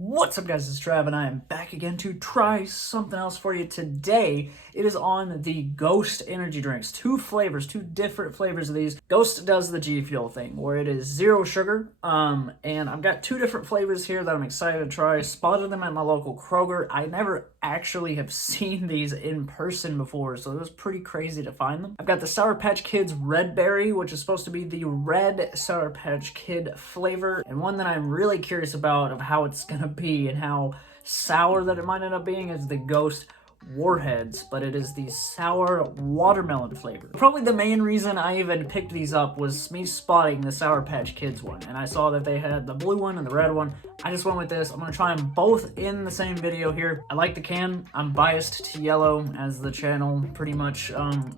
What's up guys, it's Trav and I am back again to try something else for you today. It is on the Ghost energy drinks. Two different flavors of these. Ghost does the G Fuel thing where it is 0 sugar. And I've got two different flavors here that I'm excited to try. Spotted them at my local Kroger. I never actually have seen these in person before, so it was pretty crazy to find them. I've got the Sour Patch Kids Red Berry, which is supposed to be the red Sour Patch Kid flavor, and one that I'm really curious about of how it's gonna be and how sour that it might end up being is the Ghost Warheads, but it is the sour watermelon flavor. Probably the main reason I even picked these up was me spotting the Sour Patch Kids one, and I saw that they had the blue one and the red one. I just went with this. I'm gonna try them both in the same video here. I like the can. I'm biased to yellow, as the channel pretty much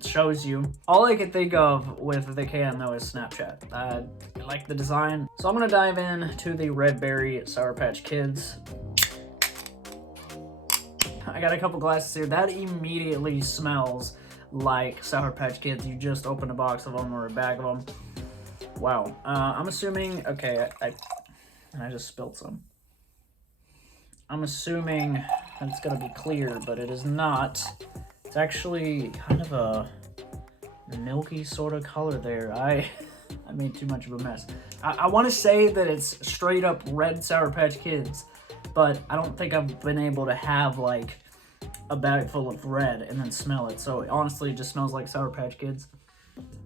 shows you. All I could think of with the can though is Snapchat. I like the design, so I'm gonna dive in to the Red Berry Sour Patch Kids. I got a couple glasses here. That immediately smells like Sour Patch Kids. You just open a box of them or a bag of them. Wow. I'm assuming, okay, I just spilled some. I'm assuming it's gonna be clear, but it is not. It's actually kind of a milky sort of color there. I made too much of a mess. I want to say that it's straight up red Sour Patch Kids, but I don't think I've been able to have like a bag full of red and then smell it. So honestly, it just smells like Sour Patch Kids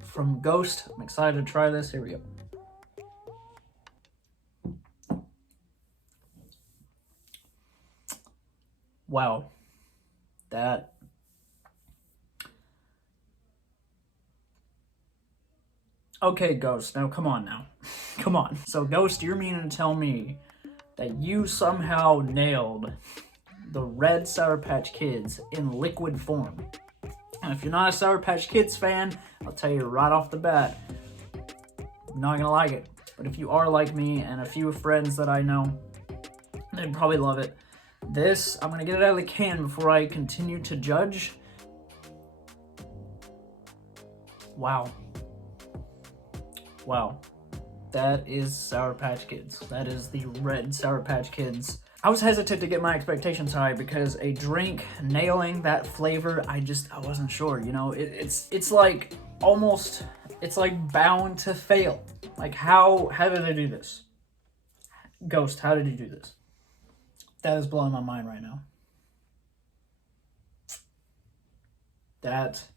from Ghost. I'm excited to try this. Here we go. Wow. That. Okay, Ghost. Now, come on now. Come on. So, Ghost, you're meaning to tell me that you somehow nailed the red Sour Patch Kids in liquid form. And if you're not a Sour Patch Kids fan, I'll tell you right off the bat, you're not gonna like it. But if you are like me and a few friends that I know, they'd probably love it. This, I'm gonna get it out of the can before I continue to judge. Wow. Wow. That is Sour Patch Kids. That is the red Sour Patch Kids. I was hesitant to get my expectations high because a drink nailing that flavor, I wasn't sure, you know? It's like almost, it's like bound to fail. Like how did they do this? Ghost, how did you do this? That is blowing my mind right now. That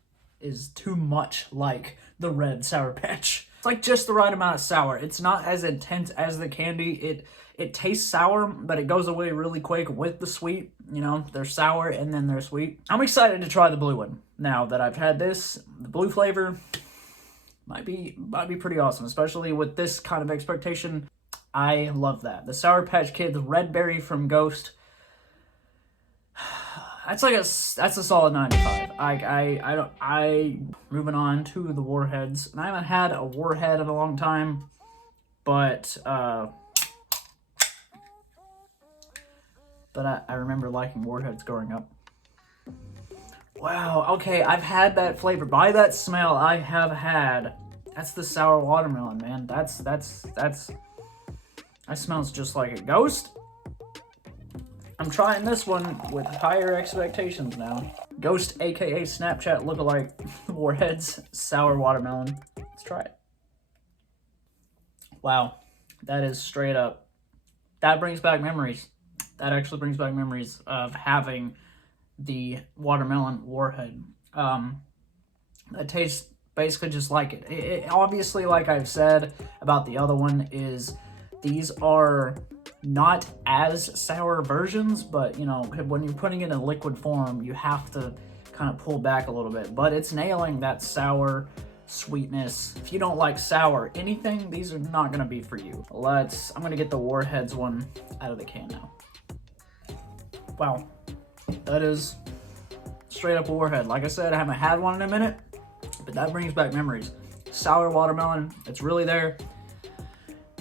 is too much like the red Sour Patch. It's like just the right amount of sour. It's not as intense as the candy. It tastes sour, but it goes away really quick with the sweet. You know, they're sour and then they're sweet. I'm excited to try the blue one. Now that I've had this, the blue flavor might be pretty awesome, especially with this kind of expectation. I love that. The Sour Patch Kids Red Berry from Ghost. That's a solid 95. Moving on to the Warheads. And I haven't had a Warhead in a long time, but I remember liking Warheads growing up. Wow, okay, I've had that flavor. By that smell, I have had. That's the sour watermelon, man. That smells just like a Ghost. I'm trying this one with higher expectations now. Ghost, aka Snapchat lookalike Warheads Sour Watermelon. Let's try it. Wow, that is straight up. That brings back memories. That actually brings back memories of having the watermelon Warhead. It tastes basically just like it. It obviously, like I've said about the other one, is these are not as sour versions, but you know, when you're putting it in liquid form, you have to kind of pull back a little bit, but it's nailing that sour sweetness. If you don't like sour anything, these are not going to be for you. I'm going to get the Warheads one out of the can now. Wow, that is straight up a Warhead. Like I said, I haven't had one in a minute, but that brings back memories. Sour watermelon, it's really there.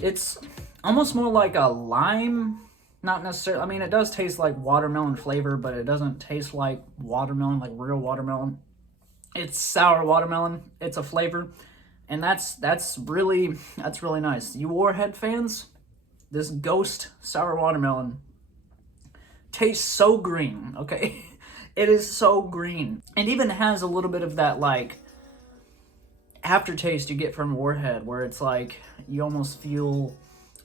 It's almost more like a lime, not necessarily, I mean, it does taste like watermelon flavor, but it doesn't taste like watermelon, like real watermelon. It's sour watermelon, it's a flavor, and that's really nice. You Warhead fans, this Ghost Sour Watermelon tastes so green, okay? It is so green. It even has a little bit of that, like, aftertaste you get from Warhead, where it's like, you almost feel,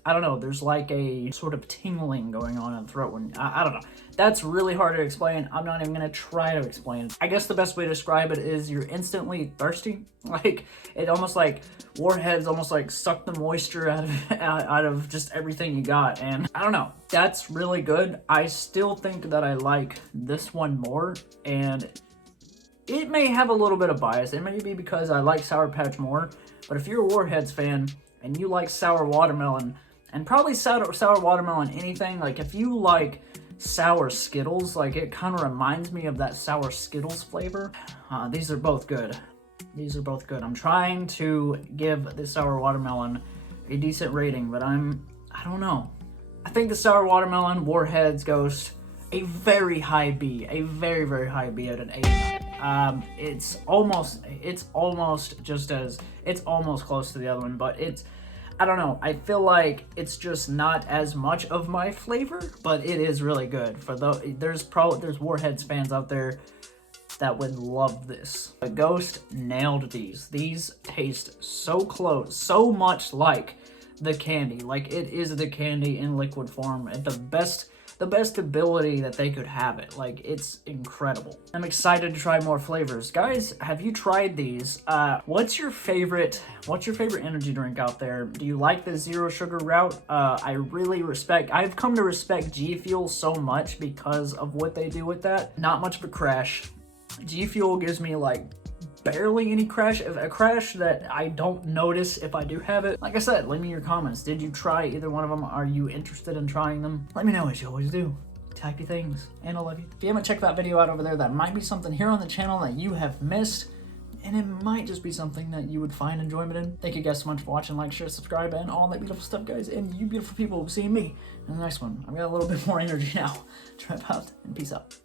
I don't know, there's like a sort of tingling going on in the throat when, I don't know. That's really hard to explain. I'm not even gonna try to explain it. I guess the best way to describe it is you're instantly thirsty. Like, it almost like, Warheads almost like suck the moisture out of just everything you got. And I don't know, that's really good. I still think that I like this one more, and it may have a little bit of bias. It may be because I like Sour Patch more, but if you're a Warheads fan and you like sour watermelon, and probably sour watermelon anything, like if you like sour Skittles, like it kind of reminds me of that sour Skittles flavor. These are both good. These are both good. I'm trying to give the sour watermelon a decent rating, but I don't know. I think the sour watermelon Warheads Ghost, a very high B, a very, very high B at an 8. It's almost close to the other one, but I don't know. I feel like it's just not as much of my flavor, but it is really good. There's Warheads fans out there that would love this. The Ghost nailed these. These taste so close, so much like the candy. Like, it is the candy in liquid form at the best ability that they could have it. Like, it's incredible. I'm excited to try more flavors. Guys, have you tried these? What's your favorite energy drink out there? Do you like the zero sugar route? I've come to respect G Fuel so much because of what they do with that. Not much of a crash. G Fuel gives me like barely any crash, a crash that I don't notice if I do have it. Like I said, leave me your comments. Did you try either one of them? Are you interested in trying them? Let me know, as you always do. Typey things, and I love you. If you haven't checked that video out over there, that might be something here on the channel that you have missed, and it might just be something that you would find enjoyment in. Thank you guys so much for watching, like, share, subscribe, and all that beautiful stuff, guys. And you beautiful people will see me in the next one. I've got a little bit more energy now. Trap out and peace out.